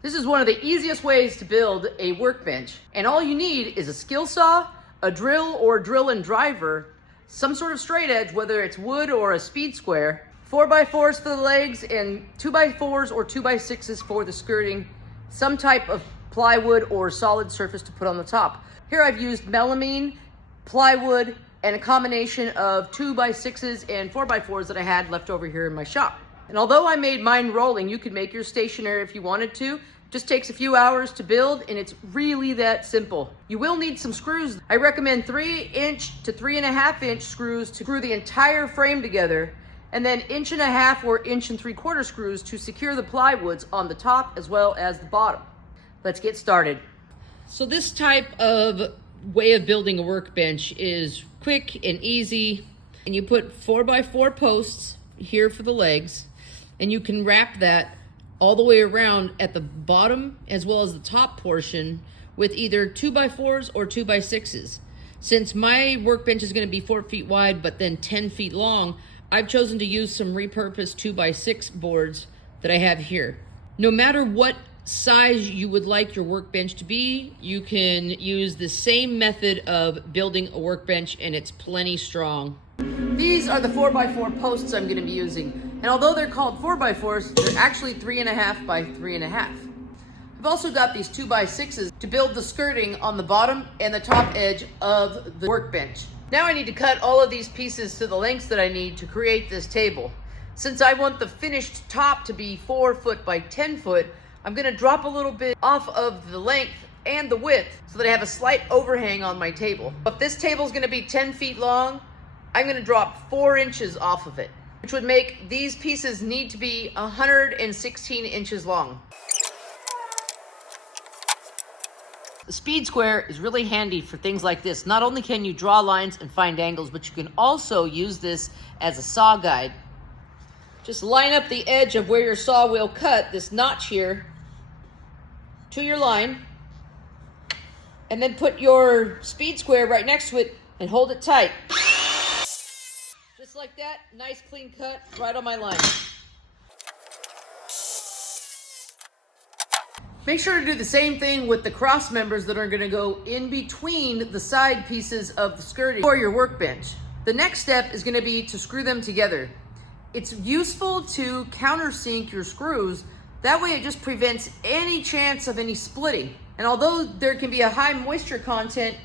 This is one of the easiest ways to build a workbench, and all you need is a skill saw, a drill or drill and driver, some sort of straight edge, whether it's wood or a speed square, 4x4s for the legs, and 2x4s or 2x6s for the skirting, some type of plywood or solid surface to put on the top. Here I've used melamine, plywood, and a combination of 2x6s and 4x4s that I had left over here in my shop. And although I made mine rolling, you could make your stationary if you wanted to. Just takes a few hours to build, and it's really that simple. You will need some screws. I recommend 3" to 3.5" screws to screw the entire frame together, and then 1.5" or 1 3/4" screws to secure the plywoods on the top as well as the bottom. Let's get started. So this type of way of building a workbench is quick and easy, and you put 4x4 posts here for the legs, and you can wrap that all the way around at the bottom as well as the top portion with either 2x4s or 2x6s. Since my workbench is going to be 4 feet wide but then 10 feet long, I've chosen to use some repurposed 2x6 boards that I have here. No matter what size you would like your workbench to be, you can use the same method of building a workbench, and it's plenty strong. These are the 4x4 posts I'm going to be using, and although they're called 4x4s, they're actually 3.5 by 3.5. I've also got these 2x6s to build the skirting on the bottom and the top edge of the workbench. Now I need to cut all of these pieces to the lengths that I need to create this table. Since I want the finished top to be 4 foot by 10 foot, I'm going to drop a little bit off of the length and the width so that I have a slight overhang on my table. If this table is going to be 10 feet long, I'm going to drop 4 inches off of it, which would make these pieces need to be 116 inches long. The speed square is really handy for things like this. Not only can you draw lines and find angles, but you can also use this as a saw guide. Just line up the edge of where your saw will cut, this notch here, to your line, and then put your speed square right next to it and hold it tight. Just like that, nice clean cut right on my line. Make sure to do the same thing with the cross members that are going to go in between the side pieces of the skirting for your workbench. The next step is going to be to screw them together. It's useful to countersink your screws. That way it just prevents any chance of any splitting. And although there can be a high moisture content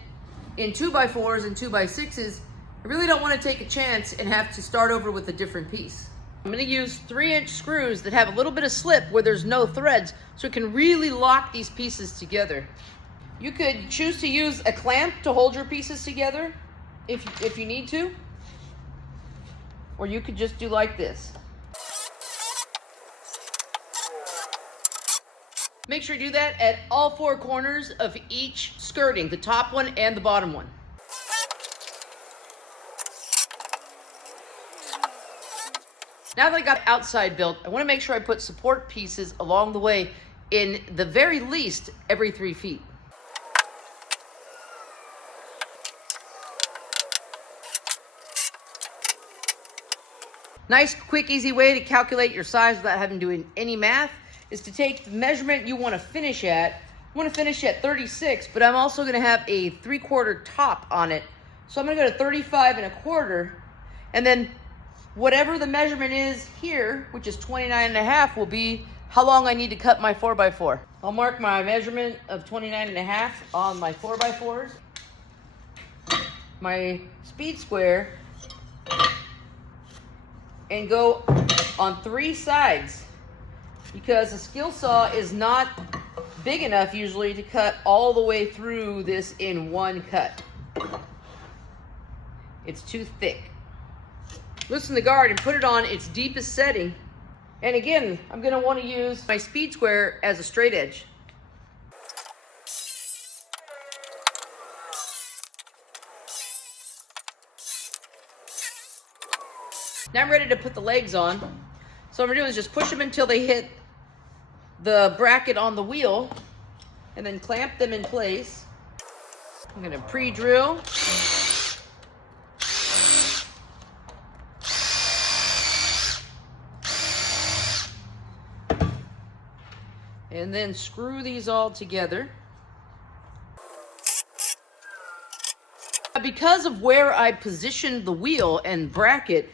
in 2x4s and 2x6s, I really don't want to take a chance and have to start over with a different piece. I'm going to use 3" screws that have a little bit of slip where there's no threads, so it can really lock these pieces together. You could choose to use a clamp to hold your pieces together if you need to, or you could just do like this. Make sure you do that at all 4 corners of each skirting, the top one and the bottom one. Now that I got the outside built, I want to make sure I put support pieces along the way, in the very least every 3 feet. Nice, quick, easy way to calculate your size without having to do any math is to take the measurement you want to finish at. I want to finish at 36, but I'm also going to have a 3/4 top on it. So I'm going to go to 35 1/4, and then whatever the measurement is here, which is 29.5, will be how long I need to cut my 4x4. I'll mark my measurement of 29.5 on my 4x4s. My speed square, and go on 3 sides, because a skill saw is not big enough usually to cut all the way through this in one cut. It's too thick. Loosen the guard and put it on its deepest setting. And again, I'm going to want to use my speed square as a straight edge. Now I'm ready to put the legs on. So what I'm going to do is just push them until they hit the bracket on the wheel, and then clamp them in place. I'm going to pre-drill. and then screw these all together. Because of where I positioned the wheel and bracket,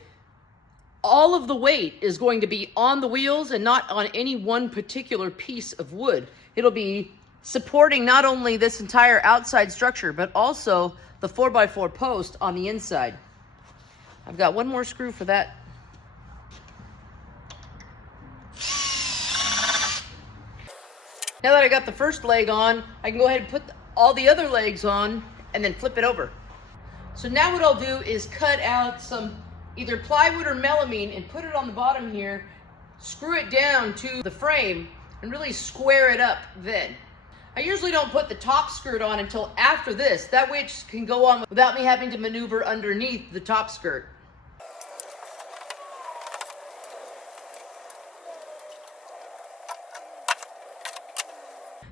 all of the weight is going to be on the wheels and not on any one particular piece of wood. It'll be supporting not only this entire outside structure, but also the 4x4 post on the inside. I've got one more screw for that. Now that I got the first leg on, I can go ahead and put all the other legs on and then flip it over. So now what I'll do is cut out some either plywood or melamine and put it on the bottom here, screw it down to the frame, and really square it up then. I usually don't put the top skirt on until after this. That way it can go on without me having to maneuver underneath the top skirt.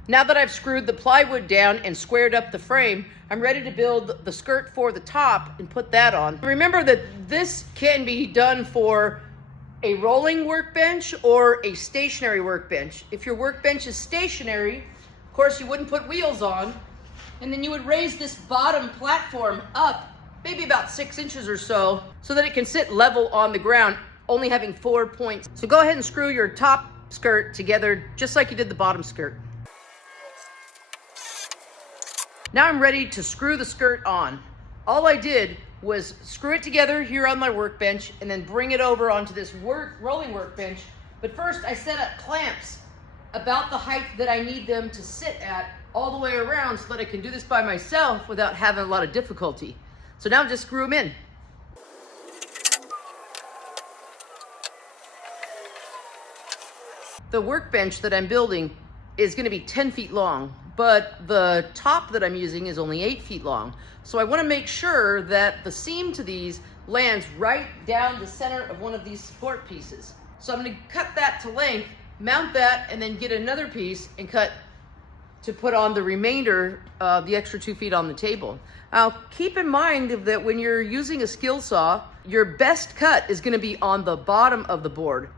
Now that I've screwed the plywood down and squared up the frame, I'm ready to build the skirt for the top and put that on. Remember that this can be done for a rolling workbench or a stationary workbench. If your workbench is stationary, of course you wouldn't put wheels on, and then you would raise this bottom platform up maybe about 6 inches or so that it can sit level on the ground, only having 4 points. So go ahead and screw your top skirt together just like you did the bottom skirt. Now I'm ready to screw the skirt on. All I did was screw it together here on my workbench and then bring it over onto this rolling workbench. But first I set up clamps about the height that I need them to sit at all the way around so that I can do this by myself without having a lot of difficulty. So now just screw them in. The workbench that I'm building is going to be 10 feet long, but the top that I'm using is only 8 feet long. So I want to make sure that the seam to these lands right down the center of one of these support pieces. So I'm going to cut that to length, mount that, and then get another piece and cut to put on the remainder of the extra 2 feet on the table. Now keep in mind that when you're using a skill saw, your best cut is going to be on the bottom of the board.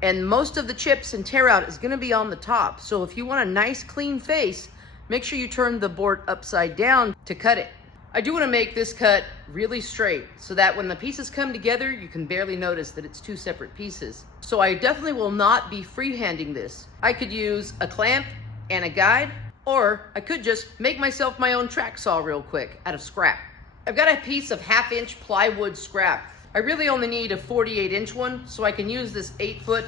And most of the chips and tear out is going to be on the top. So if you want a nice clean face, make sure you turn the board upside down to cut it. I do want to make this cut really straight so that when the pieces come together, you can barely notice that it's 2 separate pieces. So I definitely will not be freehanding this. I could use a clamp and a guide, or I could just make myself my own track saw real quick out of scrap. I've got a piece of 1/2 inch plywood scrap. I really only need a 48-inch one, so I can use this 8-foot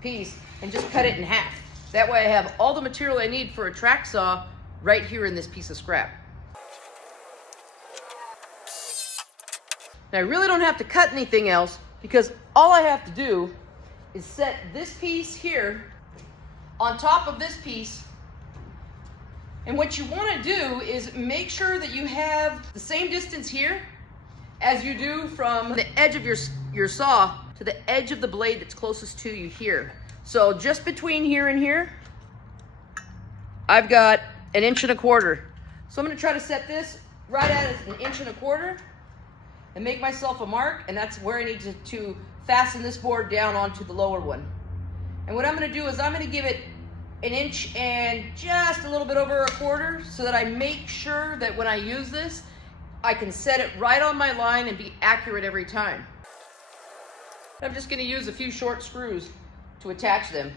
piece and just cut it in half. That way I have all the material I need for a track saw right here in this piece of scrap. Now I really don't have to cut anything else because all I have to do is set this piece here on top of this piece. And what you want to do is make sure that you have the same distance here as you do from the edge of your saw to the edge of the blade that's closest to you here. So just between here and here, I've got 1.25 inches. So I'm going to try to set this right at 1.25 inches and make myself a mark, and that's where I need to fasten this board down onto the lower one. And what I'm going to do is I'm going to give it 1 inch and just a little bit over 1/4 so that I make sure that when I use this, I can set it right on my line and be accurate every time. I'm just going to use a few short screws to attach them.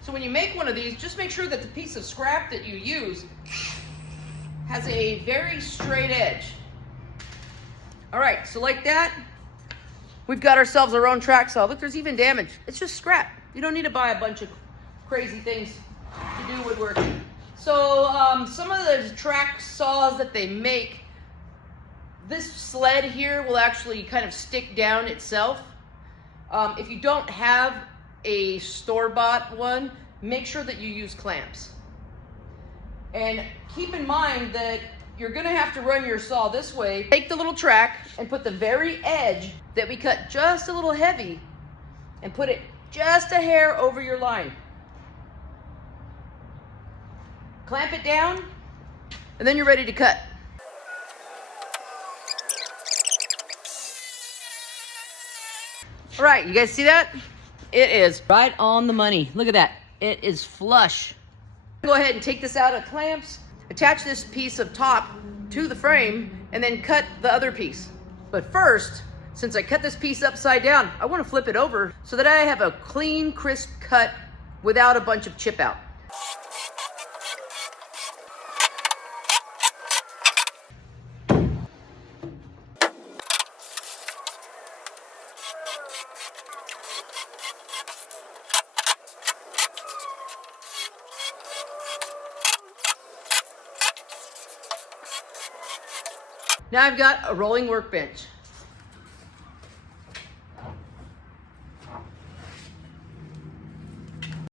So when you make one of these, just make sure that the piece of scrap that you use has a very straight edge. All right, so like that, we've got ourselves our own track saw. Look, there's even damage. It's just scrap. You don't need to buy a bunch of crazy things to do woodworking. So some of the track saws that they make, this sled here will actually kind of stick down itself. If you don't have a store-bought one, make sure that you use clamps. And keep in mind that you're going to have to run your saw this way. Take the little track and put the very edge that we cut just a little heavy and put it just a hair over your line. Clamp it down, and then you're ready to cut. All right, you guys see that? It is right on the money. Look at that. It is flush. Go ahead and take this out of clamps, attach this piece of top to the frame, and then cut the other piece. But first, since I cut this piece upside down, I want to flip it over so that I have a clean, crisp cut without a bunch of chip out. Now I've got a rolling workbench.